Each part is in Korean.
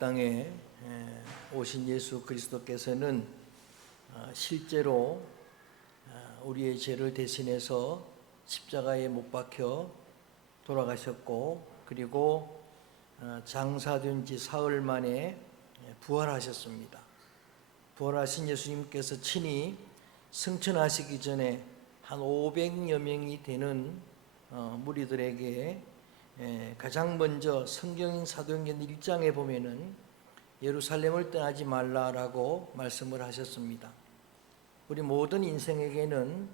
땅에 오신 예수 그리스도께서는 실제로 우리의 죄를 대신해서 십자가에 못 박혀 돌아가셨고, 그리고 장사된 지 사흘 만에 부활하셨습니다. 부활하신 예수님께서 친히 승천하시기 전에 한 500여 명이 되는 무리들에게 가장 먼저 성경인 사도행전 1장에 보면은 예루살렘을 떠나지 말라라고 말씀을 하셨습니다. 우리 모든 인생에게는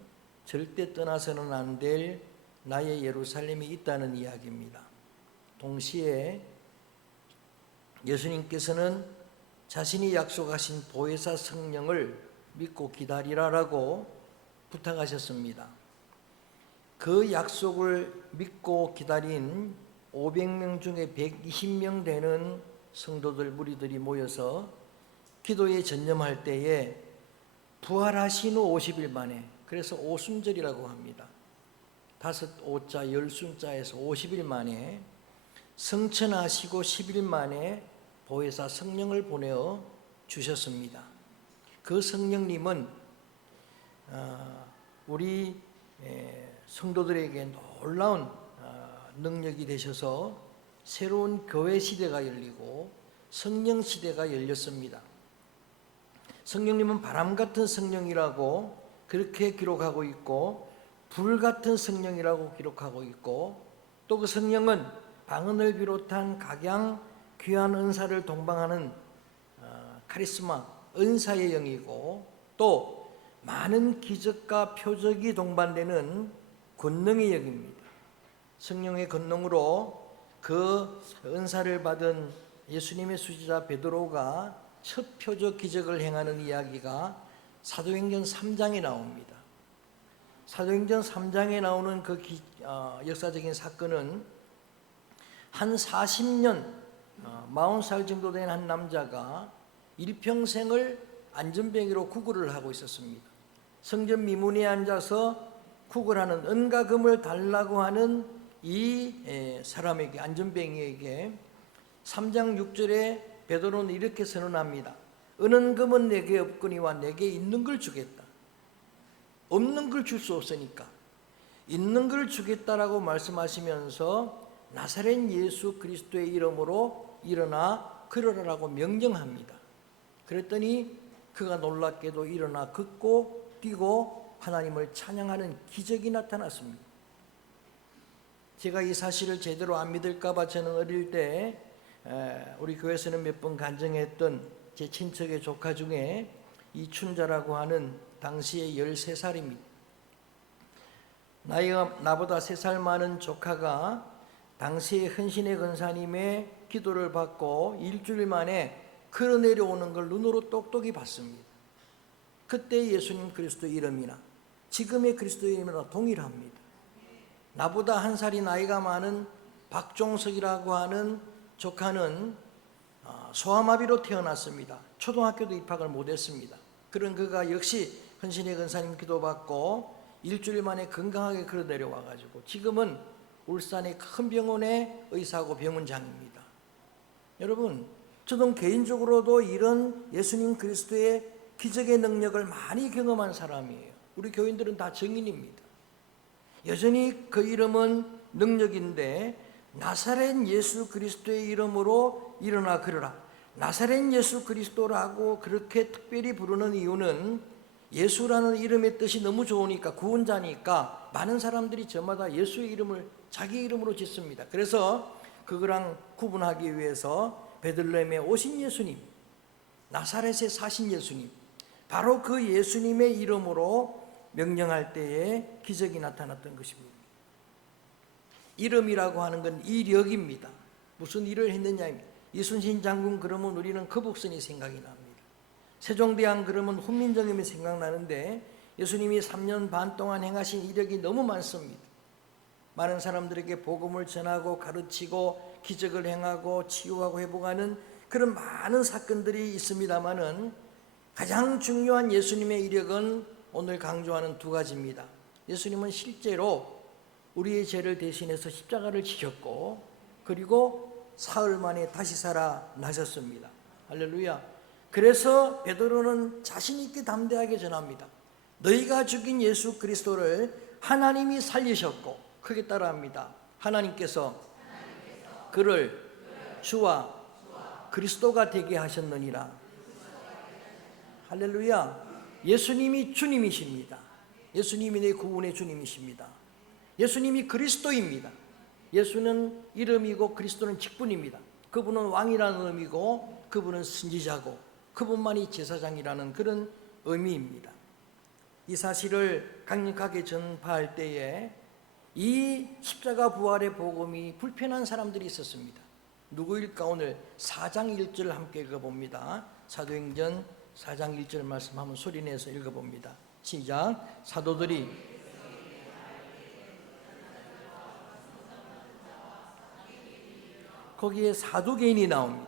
절대 떠나서는 안 될 나의 예루살렘이 있다는 이야기입니다. 동시에 예수님께서는 자신이 약속하신 보혜사 성령을 믿고 기다리라라고 부탁하셨습니다. 그 약속을 믿고 기다린 500명 중에 120명 되는 성도들, 무리들이 모여서 기도에 전념할 때에 부활하신 후 50일 만에, 그래서 오순절이라고 합니다. 5자 10순자에서 50일 만에 성천하시고 10일 만에 보혜사 성령을 보내어 주셨습니다. 그 성령님은 우리 성도들에게 놀라운 능력이 되셔서 새로운 교회 시대가 열리고 성령 시대가 열렸습니다. 성령님은 바람 같은 성령이라고 그렇게 기록하고 있고, 불 같은 성령이라고 기록하고 있고, 또 그 성령은 방언을 비롯한 각양 귀한 은사를 동방하는 카리스마, 은사의 영이고, 또 많은 기적과 표적이 동반되는 권능의 영입니다. 성령의 권능으로 그 은사를 받은 예수님의 수지자 베드로가 첫 표적 기적을 행하는 이야기가 사도행전 3장에 나옵니다. 사도행전 3장에 나오는 그 역사적인 사건은 한 40년 40살 정도 된 한 남자가 일평생을 안전뱅이로 구걸을 하고 있었습니다. 성전 미문에 앉아서 구걸하는, 은가금을 달라고 하는 이 사람에게, 안전뱅이에게 3장 6절에 베드로는 이렇게 선언합니다. 은은 금은 내게 없거니와 내게 있는 걸 주겠다. 없는 걸 줄 수 없으니까 있는 걸 주겠다라고 말씀하시면서 나사렛 예수 그리스도의 이름으로 일어나 걸어라라고 명령합니다. 그랬더니 그가 놀랍게도 일어나 걷고 뛰고 하나님을 찬양하는 기적이 나타났습니다. 제가 이 사실을 제대로 안 믿을까 봐 저는 어릴 때 우리 교회에서는 몇 번 간증했던 제 친척의 조카 중에 이춘자라고 하는 당시에 13살입니다. 나이가 나보다 3살 많은 조카가 당시에 헌신의 권사님의 기도를 받고 일주일 만에 걸어 내려오는 걸 눈으로 똑똑히 봤습니다. 그때 예수님 그리스도 이름이나 지금의 그리스도 이름이나 동일합니다. 나보다 1살이 나이가 많은 박종석이라고 하는 조카는 소아마비로 태어났습니다. 초등학교도 입학을 못했습니다. 그런 그가 역시 헌신의 권사님 기도받고 일주일 만에 건강하게 걸어 내려와가지고 지금은 울산의 큰 병원의 의사고 병원장입니다. 여러분, 저는 개인적으로도 이런 예수님 그리스도의 기적의 능력을 많이 경험한 사람이에요. 우리 교인들은 다 증인입니다. 여전히 그 이름은 능력인데, 나사렛 예수 그리스도의 이름으로 일어나 걸어라, 나사렛 예수 그리스도라고 그렇게 특별히 부르는 이유는 예수라는 이름의 뜻이 너무 좋으니까, 구원자니까 많은 사람들이 저마다 예수의 이름을 자기 이름으로 짓습니다. 그래서 그거랑 구분하기 위해서 베들레헴에 오신 예수님, 나사렛에 사신 예수님, 바로 그 예수님의 이름으로 명령할 때에 기적이 나타났던 것입니다. 이름이라고 하는 건 이력입니다. 무슨 일을 했느냐입니다. 이순신 장군 그러면 우리는 거북선이 생각이 납니다. 세종대왕 그러면 훈민정음이 생각나는데, 예수님이 3년 반 동안 행하신 이력이 너무 많습니다. 많은 사람들에게 복음을 전하고 가르치고 기적을 행하고 치유하고 회복하는 그런 많은 사건들이 있습니다마는, 가장 중요한 예수님의 이력은 오늘 강조하는 2가지입니다. 예수님은 실제로 우리의 죄를 대신해서 십자가를 지셨고, 그리고 사흘 만에 다시 살아나셨습니다. 할렐루야. 그래서 베드로는 자신 있게 담대하게 전합니다. 너희가 죽인 예수 그리스도를 하나님이 살리셨고, 크게 따라합니다. 하나님께서 그를 주와 그리스도가 되게 하셨느니라. 할렐루야. 예수님이 주님이십니다. 예수님이 내 구원의 주님이십니다. 예수님이 그리스도입니다. 예수는 이름이고 그리스도는 직분입니다. 그분은 왕이라는 의미고 그분은 선지자고 그분만이 제사장이라는 그런 의미입니다. 이 사실을 강력하게 전파할 때에 이 십자가 부활의 복음이 불편한 사람들이 있었습니다. 누구일까? 오늘 4장 1절 함께 읽어봅니다. 사도행전 4장 1절 말씀 한번 소리내서 읽어봅니다. 시작. 사도들이 거기에 사두개인이 나옵니다.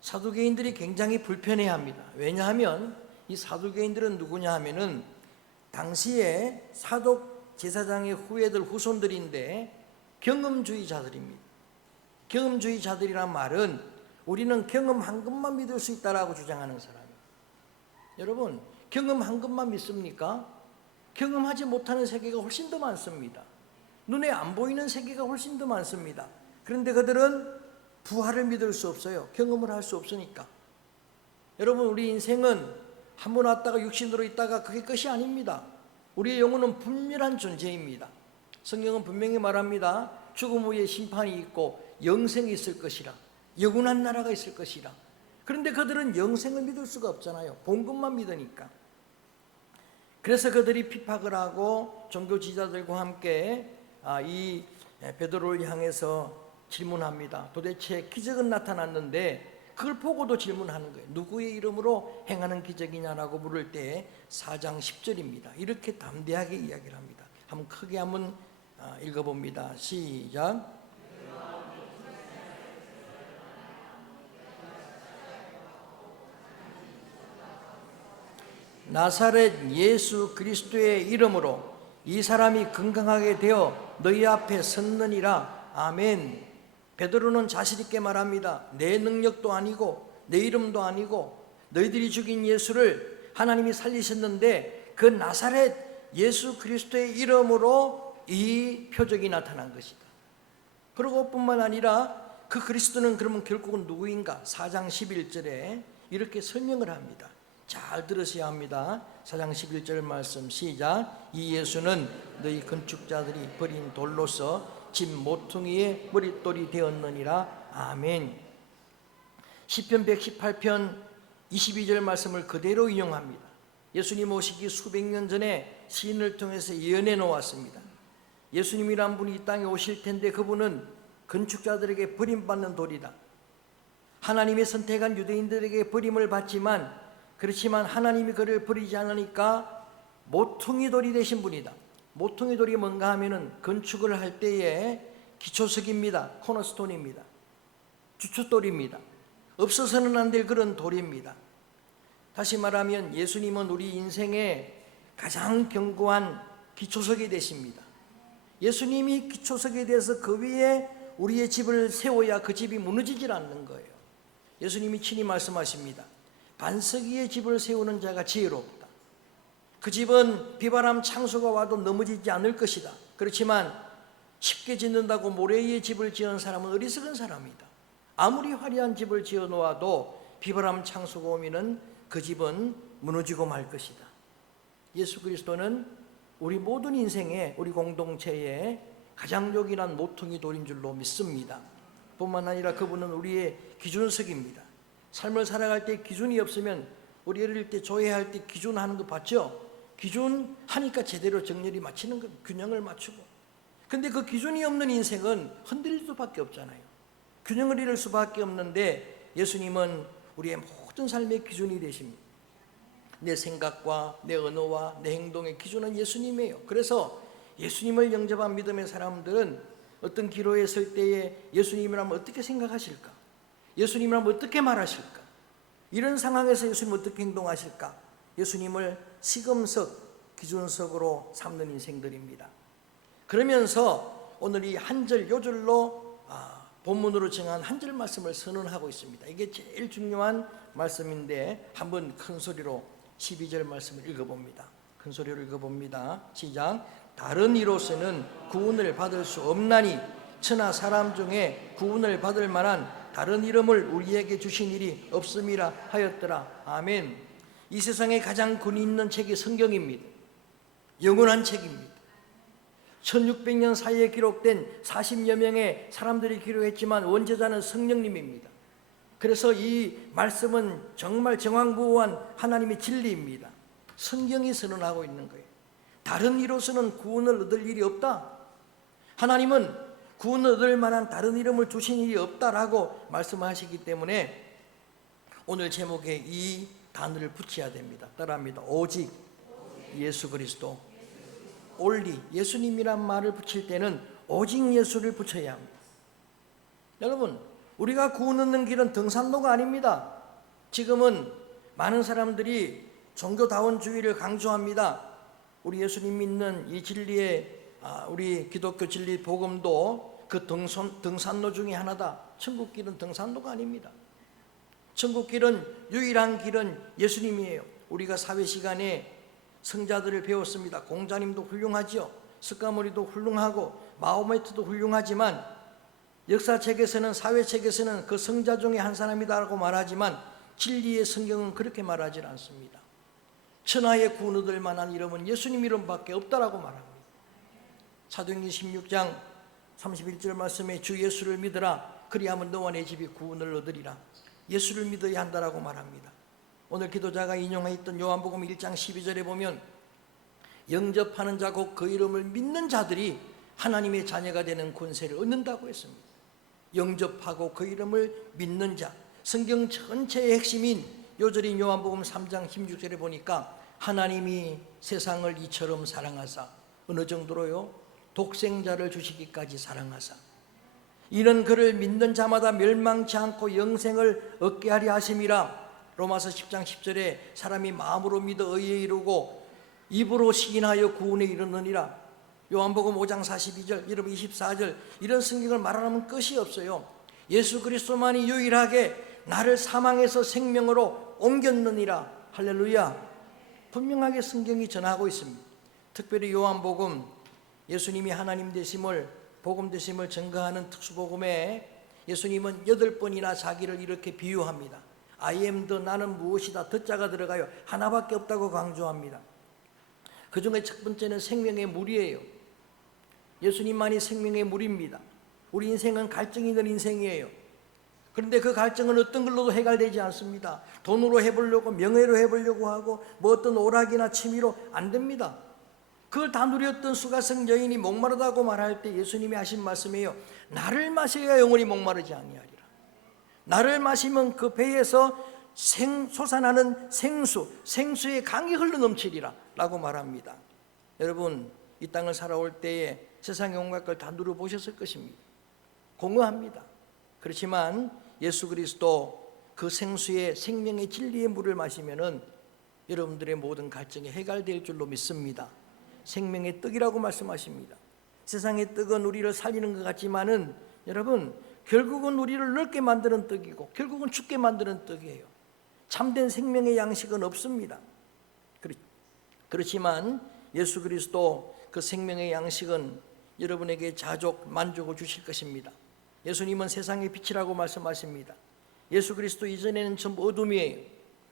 사두개인들이 굉장히 불편해합니다. 왜냐하면 이 사두개인들은 누구냐 하면은 당시에 사독 제사장의 후예들 후손들인데 경험주의자들입니다. 경험주의자들이란 말은 우리는 경험 한 것만 믿을 수 있다라고 주장하는 사람이에요. 여러분, 경험 한 것만 믿습니까? 경험하지 못하는 세계가 훨씬 더 많습니다. 눈에 안 보이는 세계가 훨씬 더 많습니다. 그런데 그들은 부활을 믿을 수 없어요. 경험을 할 수 없으니까. 여러분, 우리 인생은 한 번 왔다가 육신으로 있다가 그게 끝이 아닙니다. 우리의 영혼은 분명한 존재입니다. 성경은 분명히 말합니다. 죽음 후에 심판이 있고 영생이 있을 것이라, 영원한 나라가 있을 것이라. 그런데 그들은 영생을 믿을 수가 없잖아요. 본 것만 믿으니까. 그래서 그들이 핍박을 하고 종교 지도자들과 함께 이 베드로를 향해서 질문합니다. 도대체 기적은 나타났는데 그걸 보고도 질문하는 거예요. 누구의 이름으로 행하는 기적이냐라고 물을 때 4장 10절입니다. 이렇게 담대하게 이야기를 합니다. 한번 크게 한번 읽어봅니다. 시작. 나사렛 예수 그리스도의 이름으로 이 사람이 건강하게 되어 너희 앞에 섰느니라. 아멘. 베드로는 자신 있게 말합니다. 내 능력도 아니고 내 이름도 아니고 너희들이 죽인 예수를 하나님이 살리셨는데 그 나사렛 예수 그리스도의 이름으로 이 표적이 나타난 것이다. 그리고 뿐만 아니라 그 그리스도는 그러면 결국은 누구인가? 4장 11절에 이렇게 설명을 합니다. 잘 들으셔야 합니다. 4장 11절 말씀 시작. 이 예수는 너희 건축자들이 버린 돌로서 집 모퉁이의 머릿돌이 되었느니라. 아멘. 시편 118편 22절 말씀을 그대로 인용합니다. 예수님 오시기 수백 년 전에 시인을 통해서 예언해 놓았습니다. 예수님이란 분이 이 땅에 오실 텐데 그분은 건축자들에게 버림받는 돌이다. 하나님의 선택한 유대인들에게 버림을 받지만 그렇지만 하나님이 그를 버리지 않으니까 모퉁이 돌이 되신 분이다. 모퉁이 돌이 뭔가 하면은 건축을 할 때의 기초석입니다. 코너스톤입니다. 주춧돌입니다. 없어서는 안 될 그런 돌입니다. 다시 말하면 예수님은 우리 인생의 가장 견고한 기초석이 되십니다. 예수님이 기초석에 대해서 그 위에 우리의 집을 세워야 그 집이 무너지질 않는 거예요. 예수님이 친히 말씀하십니다. 반석 위에 집을 세우는 자가 지혜롭다. 그 집은 비바람 창수가 와도 넘어지지 않을 것이다. 그렇지만 쉽게 짓는다고 모래 위에 집을 지은 사람은 어리석은 사람이다. 아무리 화려한 집을 지어 놓아도 비바람 창수가 오면은 그 집은 무너지고 말 것이다. 예수 그리스도는 우리 모든 인생의 우리 공동체의 가장 요긴한 모퉁이 돌인 줄로 믿습니다. 뿐만 아니라 그분은 우리의 기준석입니다. 삶을 살아갈 때 기준이 없으면 우리 어릴 때 조회할 때 기준하는 거 봤죠? 기준하니까 제대로 정렬이 맞추는 거, 균형을 맞추고. 근데 그 기준이 없는 인생은 흔들릴 수밖에 없잖아요. 균형을 잃을 수밖에 없는데 예수님은 우리의 모든 삶의 기준이 되십니다. 내 생각과 내 언어와 내 행동의 기준은 예수님이에요. 그래서 예수님을 영접한 믿음의 사람들은 어떤 기로에 설 때에 예수님이라면 어떻게 생각하실까? 예수님이라면 어떻게 말하실까? 이런 상황에서 예수님 어떻게 행동하실까? 예수님을 시금석, 기준석으로 삼는 인생들입니다. 그러면서 오늘 이 한 절 요절로 본문으로 정한 한 절 말씀을 선언하고 있습니다. 이게 제일 중요한 말씀인데 한번 큰 소리로 12절 말씀을 읽어봅니다. 큰 소리로 읽어봅니다. 시작. 다른 이로서는 구원을 받을 수 없나니 천하 사람 중에 구원을 받을 만한 다른 이름을 우리에게 주신 일이 없음이라 하였더라. 아멘. 이 세상에 가장 권위 있는 책이 성경입니다. 영원한 책입니다. 1600년 사이에 기록된 40여 명의 사람들이 기록했지만 원제자는 성령님입니다. 그래서 이 말씀은 정말 정황부호한 하나님의 진리입니다. 성경이 선언하고 있는 거예요. 다른 이로서는 구원을 얻을 일이 없다. 하나님은 구원을 얻을 만한 다른 이름을 주신 일이 없다라고 말씀하시기 때문에 오늘 제목에 이 단어를 붙여야 됩니다. 따라합니다. 오직 예수 그리스도. only 예수님이란 말을 붙일 때는 오직 예수를 붙여야 합니다. 여러분, 우리가 구원 얻는 길은 등산로가 아닙니다. 지금은 많은 사람들이 종교다원주의를 강조합니다. 우리 예수님 믿는 이 진리의 우리 기독교 진리 복음도 그 등산로 중에 하나다. 천국길은 등산로가 아닙니다. 천국길은 유일한 길은 예수님이에요. 우리가 사회 시간에 성자들을 배웠습니다. 공자님도 훌륭하죠. 스가모니도 훌륭하고 마호메트도 훌륭하지만 역사책에서는 사회책에서는 그 성자 중에 한 사람이다라고 말하지만 진리의 성경은 그렇게 말하지 않습니다. 천하에 구원 얻을 만한 이름은 예수님 이름밖에 없다라고 말합니다. 사도행전 16장 31절 말씀에 주 예수를 믿으라 그리하면 너와 내 집이 구원을 얻으리라. 예수를 믿어야 한다라고 말합니다. 오늘 기도자가 인용했던 요한복음 1장 12절에 보면 영접하는 자 곧 그 이름을 믿는 자들이 하나님의 자녀가 되는 권세를 얻는다고 했습니다. 영접하고 그 이름을 믿는 자, 성경 전체의 핵심인 요절인 요한복음 3장 16절에 보니까 하나님이 세상을 이처럼 사랑하사 어느 정도로요? 독생자를 주시기까지 사랑하사 이는 그를 믿는 자마다 멸망치 않고 영생을 얻게 하려 하심이라. 로마서 10장 10절에 사람이 마음으로 믿어 의에 이르고 입으로 시인하여 구원에 이르느니라. 요한복음 5장 42절, 여러분 24절 이런 성경을 말하면 끝이 없어요. 예수 그리스도만이 유일하게 나를 사망에서 생명으로 옮겼느니라. 할렐루야. 분명하게 성경이 전하고 있습니다. 특별히 요한복음 예수님이 하나님 되심을 복음 되심을 증거하는 특수복음에 예수님은 8번이나 자기를 이렇게 비유합니다. I am the 나는 무엇이다. 더자가 들어가요. 하나밖에 없다고 강조합니다. 그 중에 첫 번째는 생명의 물이에요. 예수님만이 생명의 물입니다. 우리 인생은 갈증이 있는 인생이에요. 그런데 그 갈증은 어떤 걸로도 해결되지 않습니다. 돈으로 해보려고 명예로 해보려고 하고 뭐 어떤 오락이나 취미로 안 됩니다. 그걸 다 누렸던 수가성 여인이 목마르다고 말할 때 예수님이 하신 말씀이에요. 나를 마셔야 영원히 목마르지 아니하리라. 나를 마시면 그 배에서 솟아나는 생수의 강이 흘러넘치리라 라고 말합니다. 여러분, 이 땅을 살아올 때에 세상의 온갖 걸 다 누려보셨을 것입니다. 공허합니다. 그렇지만 예수 그리스도 그 생수의 생명의 진리의 물을 마시면은 여러분들의 모든 갈증이 해결될 줄로 믿습니다. 생명의 떡이라고 말씀하십니다. 세상의 떡은 우리를 살리는 것 같지만은 여러분 결국은 우리를 넓게 만드는 떡이고 결국은 죽게 만드는 떡이에요. 참된 생명의 양식은 없습니다. 그렇지만 예수 그리스도 그 생명의 양식은 여러분에게 자족 만족을 주실 것입니다. 예수님은 세상의 빛이라고 말씀하십니다. 예수 그리스도 이전에는 전부 어둠이에요.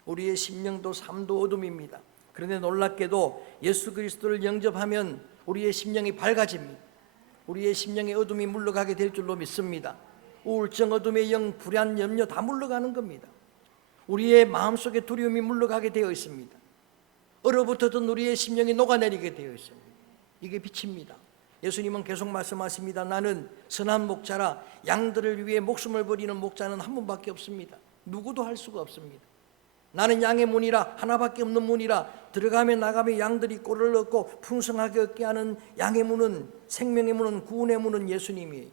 우리의 심령도 삶도 어둠입니다. 그런데 놀랍게도 예수 그리스도를 영접하면 우리의 심령이 밝아집니다. 우리의 심령의 어둠이 물러가게 될 줄로 믿습니다. 우울증, 어둠의 영, 불안, 염려 다 물러가는 겁니다. 우리의 마음속에 두려움이 물러가게 되어 있습니다. 얼어붙었던 우리의 심령이 녹아내리게 되어 있습니다. 이게 빛입니다. 예수님은 계속 말씀하십니다. 나는 선한 목자라 양들을 위해 목숨을 버리는 목자는 한 분밖에 없습니다. 누구도 할 수가 없습니다. 나는 양의 문이라 하나밖에 없는 문이라 들어가며 나가며 양들이 꼴을 얻고 풍성하게 얻게 하는 양의 문은 생명의 문은 구원의 문은 예수님이에요.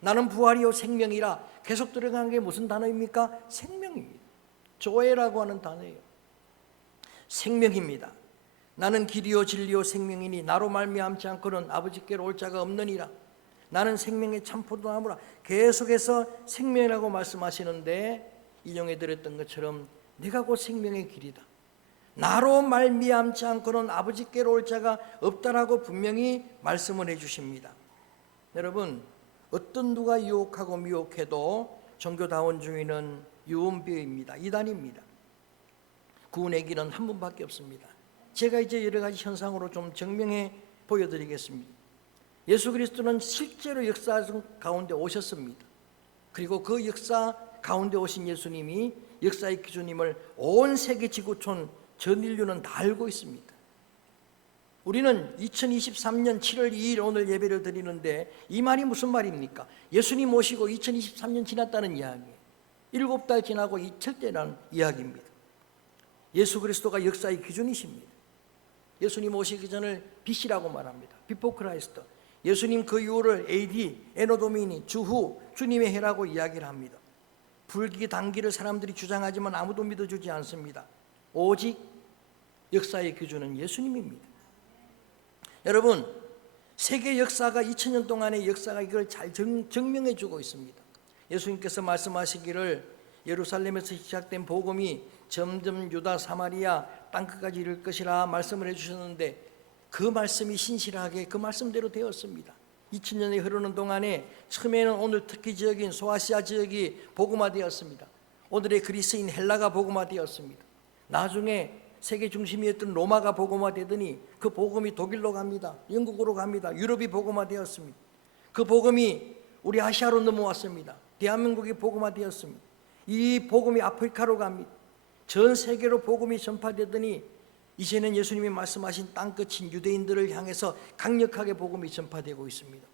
나는 부활이요 생명이라 계속 들어가는 게 무슨 단어입니까? 생명입니다. 조회라고 하는 단어예요. 생명입니다. 나는 길이요 진리요 생명이니 나로 말미암지 않고는 아버지께로 올 자가 없느니라. 나는 생명의 참 포도나무라. 계속해서 생명이라고 말씀하시는데 인용해 드렸던 것처럼 내가 곧 생명의 길이다. 나로 말미암지 않고는 아버지께로 올 자가 없다라고 분명히 말씀을 해주십니다. 여러분, 어떤 누가 유혹하고 미혹해도 종교다원 중에는 유언비어입니다. 이단입니다. 구원의 길은 한 분밖에 없습니다. 제가 이제 여러 가지 현상으로 좀 증명해 보여드리겠습니다. 예수 그리스도는 실제로 역사 가운데 오셨습니다. 그리고 그 역사 가운데 오신 예수님이 역사의 기준임을 온 세계 지구촌 전 인류는 다 알고 있습니다. 우리는 2023년 7월 2일 오늘 예배를 드리는데 이 말이 무슨 말입니까? 예수님 오시고 2023년 지났다는 이야기예요. 7달 지나고 이철째라는 이야기입니다. 예수 그리스도가 역사의 기준이십니다. 예수님 오시기 전을 BC라고 말합니다. 비포 크라이스트. 예수님 그 이후를 AD, 에노도미니, 주후, 주님의 해라고 이야기를 합니다. 불기 단기를 사람들이 주장하지만 아무도 믿어주지 않습니다. 오직 역사의 기준은 예수님입니다. 여러분, 세계 역사가 2000년 동안의 역사가 이걸 잘 증명해 주고 있습니다. 예수님께서 말씀하시기를 예루살렘에서 시작된 복음이 점점 유다 사마리아 땅끝까지 이를 것이라 말씀을 해주셨는데 그 말씀이 신실하게 그 말씀대로 되었습니다. 2000년이 흐르는 동안에 처음에는 오늘 특히 지역인 소아시아 지역이 복음화되었습니다. 오늘의 그리스인 헬라가 복음화되었습니다. 나중에 세계 중심이었던 로마가 복음화되더니 그 복음이 독일로 갑니다. 영국으로 갑니다. 유럽이 복음화되었습니다. 그 복음이 우리 아시아로 넘어왔습니다. 대한민국이 복음화되었습니다. 이 복음이 아프리카로 갑니다. 전 세계로 복음이 전파되더니 이제는 예수님이 말씀하신 땅끝인 유대인들을 향해서 강력하게 복음이 전파되고 있습니다.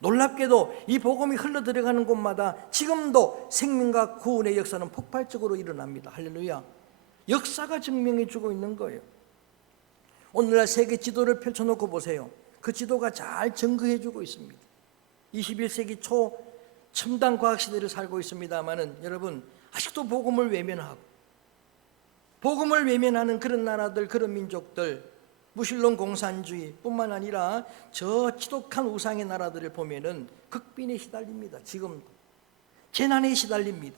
놀랍게도 이 복음이 흘러들어가는 곳마다 지금도 생명과 구원의 역사는 폭발적으로 일어납니다. 할렐루야. 역사가 증명해 주고 있는 거예요. 오늘날 세계 지도를 펼쳐놓고 보세요. 그 지도가 잘 증거해 주고 있습니다. 21세기 초 첨단 과학 시대를 살고 있습니다마는 여러분 아직도 복음을 외면하고 복음을 외면하는 그런 나라들, 그런 민족들, 무신론 공산주의 뿐만 아니라 저 지독한 우상의 나라들을 보면은 극빈에 시달립니다. 지금 재난에 시달립니다.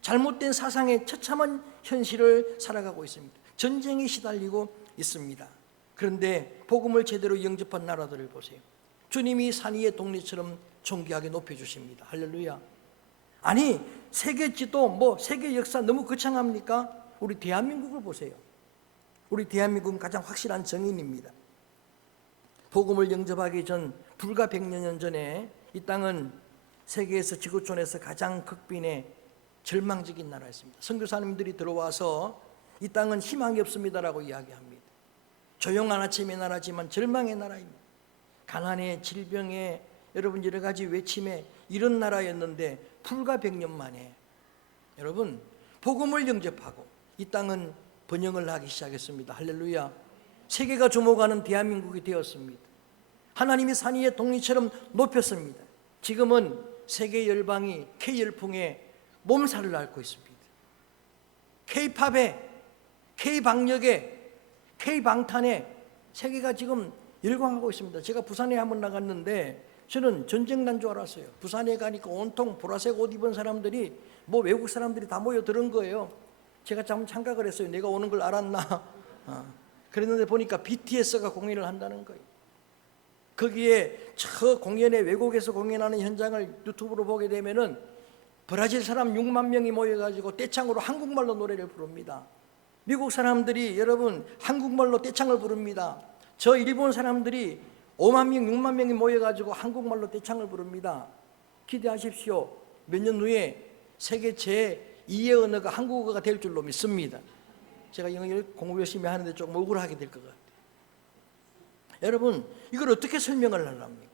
잘못된 사상의 처참한 현실을 살아가고 있습니다. 전쟁에 시달리고 있습니다. 그런데 복음을 제대로 영접한 나라들을 보세요. 주님이 산 위의 동리처럼 존귀하게 높여주십니다. 할렐루야. 아니 세계 지도 세계 역사 너무 거창합니까? 우리 대한민국을 보세요. 우리 대한민국은 가장 확실한 정인입니다. 복음을 영접하기 전 불과 100여 년 전에 이 땅은 세계에서 지구촌에서 가장 극빈의 절망적인 나라였습니다. 선교사님들이 들어와서 이 땅은 희망이 없습니다라고 이야기합니다. 조용한 아침의 나라지만 절망의 나라입니다. 가난에 질병에 여러분 여러 가지 외침에 이런 나라였는데 불과 100년 만에 여러분 복음을 영접하고 이 땅은 번영을 하기 시작했습니다. 할렐루야. 세계가 주목하는 대한민국이 되었습니다. 하나님이 산 위의 동리처럼 높였습니다. 지금은 세계 열방이 K열풍에 몸살을 앓고 있습니다. K팝에, K방역에, K방탄에 세계가 지금 열광하고 있습니다. 제가 부산에 한번 나갔는데 저는 전쟁 난 줄 알았어요. 부산에 가니까 온통 보라색 옷 입은 사람들이 외국 사람들이 다 모여들은 거예요. 제가 참 착각을 했어요. 내가 오는 걸 알았나? 그랬는데 보니까 BTS가 공연을 한다는 거예요. 거기에 저 공연에 외국에서 공연하는 현장을 유튜브로 보게 되면은 브라질 사람 6만 명이 모여가지고 떼창으로 한국말로 노래를 부릅니다. 미국 사람들이 여러분 한국말로 떼창을 부릅니다. 저 일본 사람들이 5만 명, 6만 명이 모여가지고 한국말로 떼창을 부릅니다. 기대하십시오. 몇 년 후에 세계 제2의 언어가 한국어가 될 줄로 믿습니다. 제가 영어 공부 열심히 하는데 조금 억울하게 될 것 같아요. 여러분 이걸 어떻게 설명을 하랍니까?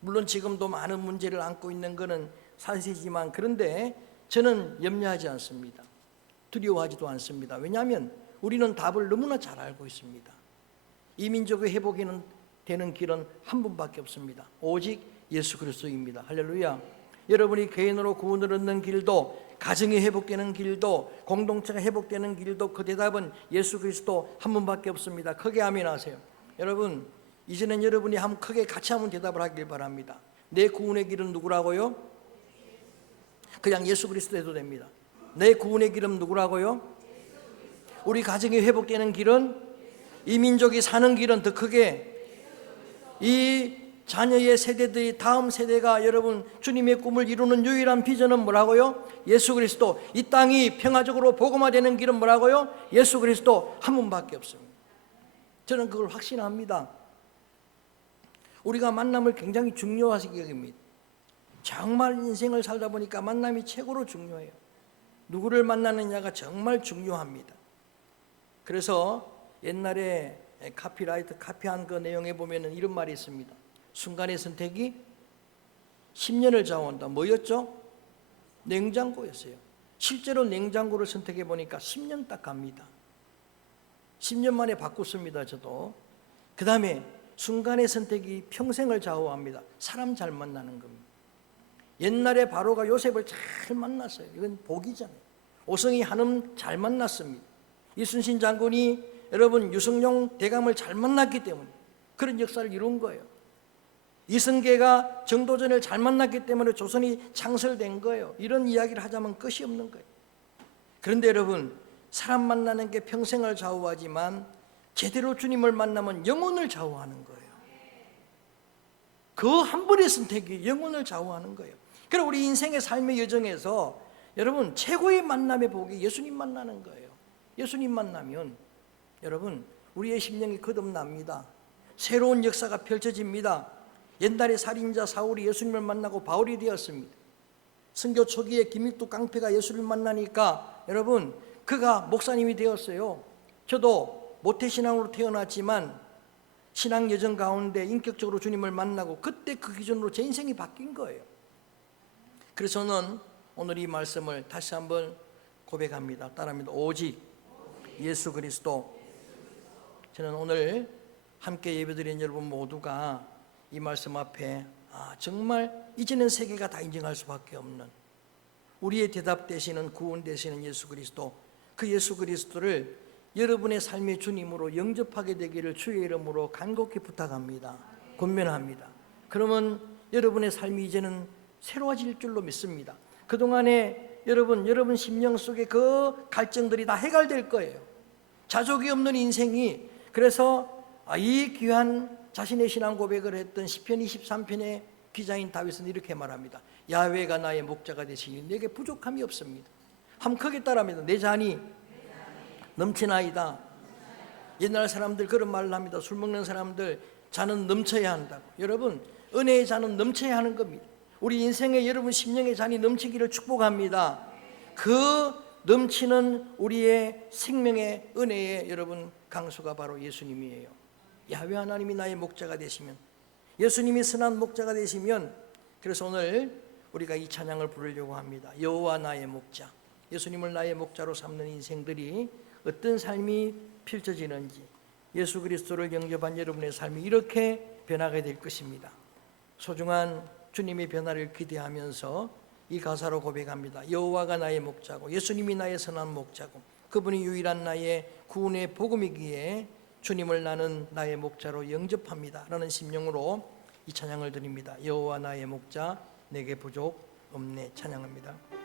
물론 지금도 많은 문제를 안고 있는 것은 사실이지만 그런데 저는 염려하지 않습니다. 두려워하지도 않습니다. 왜냐하면 우리는 답을 너무나 잘 알고 있습니다. 이 민족의 회복이 되는 길은 한 분밖에 없습니다. 오직 예수 그리스도입니다. 할렐루야. 여러분이 개인으로 구원을 얻는 길도 가정이 회복되는 길도 공동체가 회복되는 길도 그 대답은 예수 그리스도 한 분밖에 없습니다. 크게 아멘 하세요. 여러분 이제는 여러분이 한번 크게 같이 한번 대답을 하길 바랍니다. 내 구원의 길은 누구라고요? 그냥 예수 그리스도 해도 됩니다. 내 구원의 길은 누구라고요? 우리 가정이 회복되는 길은, 이 민족이 사는 길은, 더 크게 이 자녀의 세대들이, 다음 세대가 여러분 주님의 꿈을 이루는 유일한 비전은 뭐라고요? 예수 그리스도. 이 땅이 평화적으로 복음화되는 길은 뭐라고요? 예수 그리스도 한 분밖에 없습니다. 저는 그걸 확신합니다. 우리가 만남을 굉장히 중요하게 여깁니다. 정말 인생을 살다 보니까 만남이 최고로 중요해요. 누구를 만나느냐가 정말 중요합니다. 그래서 옛날에 카피한 그 내용에 보면은 이런 말이 있습니다. 순간의 선택이 10년을 좌우한다. 뭐였죠? 냉장고였어요. 실제로 냉장고를 선택해 보니까 10년 딱 갑니다. 10년 만에 바꿨습니다. 저도. 그 다음에 순간의 선택이 평생을 좌우합니다. 사람 잘 만나는 겁니다. 옛날에 바로가 요셉을 잘 만났어요. 이건 복이잖아요. 오성이 한음 잘 만났습니다. 이순신 장군이 여러분 유성룡 대감을 잘 만났기 때문에 그런 역사를 이룬 거예요. 이성계가 정도전을 잘 만났기 때문에 조선이 창설된 거예요. 이런 이야기를 하자면 끝이 없는 거예요. 그런데 여러분, 사람 만나는 게 평생을 좌우하지만 제대로 주님을 만나면 영혼을 좌우하는 거예요. 그 한 번의 선택이 영혼을 좌우하는 거예요. 그래서 우리 인생의 삶의 여정에서 여러분 최고의 만남의 복이 예수님 만나는 거예요. 예수님 만나면 여러분 우리의 심령이 거듭납니다. 새로운 역사가 펼쳐집니다. 옛날에 살인자 사울이 예수님을 만나고 바울이 되었습니다. 선교 초기에 김일두 깡패가 예수를 만나니까 여러분 그가 목사님이 되었어요. 저도 모태신앙으로 태어났지만 신앙 여정 가운데 인격적으로 주님을 만나고 그때 그 기준으로 제 인생이 바뀐 거예요. 그래서 저는 오늘 이 말씀을 다시 한번 고백합니다. 따라합니다. 오직 예수 그리스도. 저는 오늘 함께 예배드린 여러분 모두가 이 말씀 앞에 정말 이제는 세계가 다 인정할 수밖에 없는 우리의 대답 되시는 구원 되시는 예수 그리스도, 그 예수 그리스도를 여러분의 삶의 주님으로 영접하게 되기를 주의 이름으로 간곡히 부탁합니다. 권면합니다. 그러면 여러분의 삶이 이제는 새로워질 줄로 믿습니다. 그동안에 여러분 심령 속에 그 갈증들이 다 해결될 거예요. 자족이 없는 인생이. 그래서 이 귀한 자신의 신앙 고백을 했던 시편 23편의 기자인 다윗은 이렇게 말합니다. 야훼가 나의 목자가 되시니 내게 부족함이 없습니다. 한번 크게 따라합니다. 내 잔이 넘치나이다. 옛날 사람들 그런 말을 합니다. 술 먹는 사람들 잔은 넘쳐야 한다고. 여러분 은혜의 잔은 넘쳐야 하는 겁니다. 우리 인생에 여러분 심령의 잔이 넘치기를 축복합니다. 그 넘치는 우리의 생명의 은혜의 여러분 강수가 바로 예수님이에요. 야훼 하나님이 나의 목자가 되시면, 예수님이 선한 목자가 되시면, 그래서 오늘 우리가 이 찬양을 부르려고 합니다. 여호와 나의 목자. 예수님을 나의 목자로 삼는 인생들이 어떤 삶이 펼쳐지는지, 예수 그리스도를 영접한 여러분의 삶이 이렇게 변하게 될 것입니다. 소중한 주님의 변화를 기대하면서 이 가사로 고백합니다. 여호와가 나의 목자고 예수님이 나의 선한 목자고 그분이 유일한 나의 구원의 복음이기에 주님을 나는 나의 목자로 영접합니다 라는 심령으로 이 찬양을 드립니다. 여호와 나의 목자 내게 부족 없네. 찬양합니다.